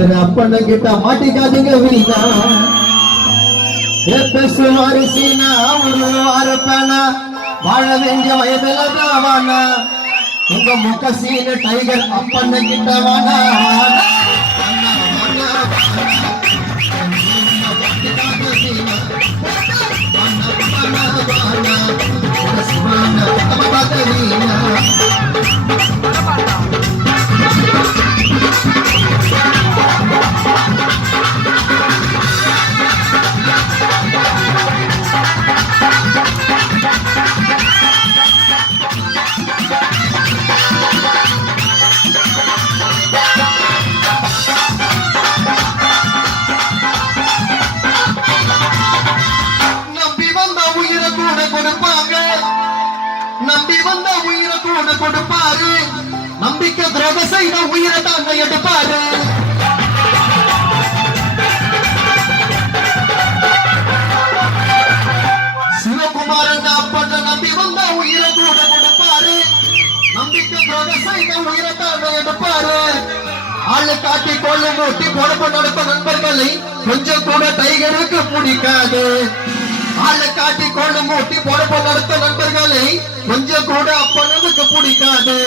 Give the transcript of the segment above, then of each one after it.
tiger அப்பன கிட்ட மாட்டிக்காதீங்க வீணா பேசுவாரு சீனா ஒரு வாரப்பானா வாழ வேண்டிய வயதுல தாவானா உங்க முக்க சீன டைகர் அப்பன கிட்ட வானா நம்பி வந்த உயிரை கூட கொடுப்பாரு நம்பிக்கை துரோக செய்த உயிரை தாங்க எடுப்பாரு சிவகுமாரன் அப்பன நம்பி வந்த உயிரை கூட கொடுப்பாரு நம்பிக்கை துரோக செய்த உயிரை தாங்க எடுப்பாரு ஆளு காட்டி கொள்ளு மூட்டி பொழப்பு நடத்த நண்பர்களை கொஞ்சம் கூட டைகருக்கு பிடிக்காது ஆளை காட்டி கொண்டு மூட்டி பொறுப்பு நடத்த நண்பர்களை கொஞ்சம் கூட அப்பனுக்கு பிடிக்காது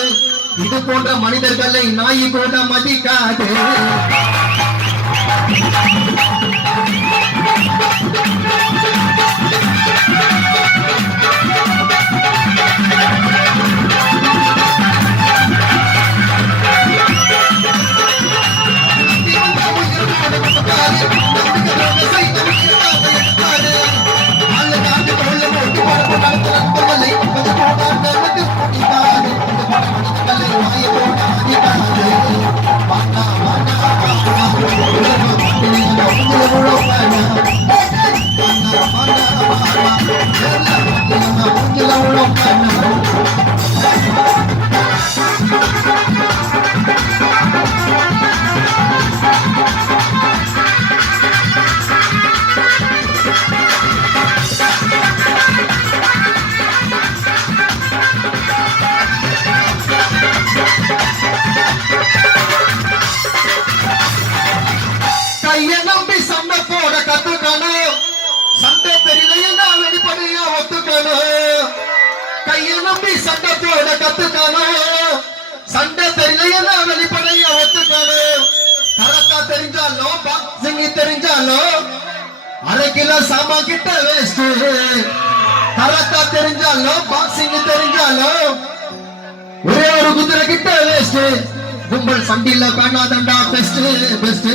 இது போன்ற மனிதர்களை நாய் கூட மதிக்காது கைய நம்பி சண்டை போட கத்துக்கணும் சண்டை தெரியலையா வெளிப்படையா ஒத்துக்கணும் கைய நம்பி சண்டை போட கத்துக்கணும் சண்டை தெரியலையா வெளிப்படையா ஒத்துக்கணும் கரத்தா தெரிஞ்சாலும் பாக்ஸிங் தெரிஞ்சாலும் அரை கிலோ சாமா கிட்ட வேஸ்ட் கரத்தா தெரிஞ்சாலும் பாக்ஸிங் தெரிஞ்சாலும் ஒரே ஒரு குதிரை கிட்ட வேஸ்ட் கும்பல் சண்டில காணாதண்டா பெஸ்ட் பெஸ்ட்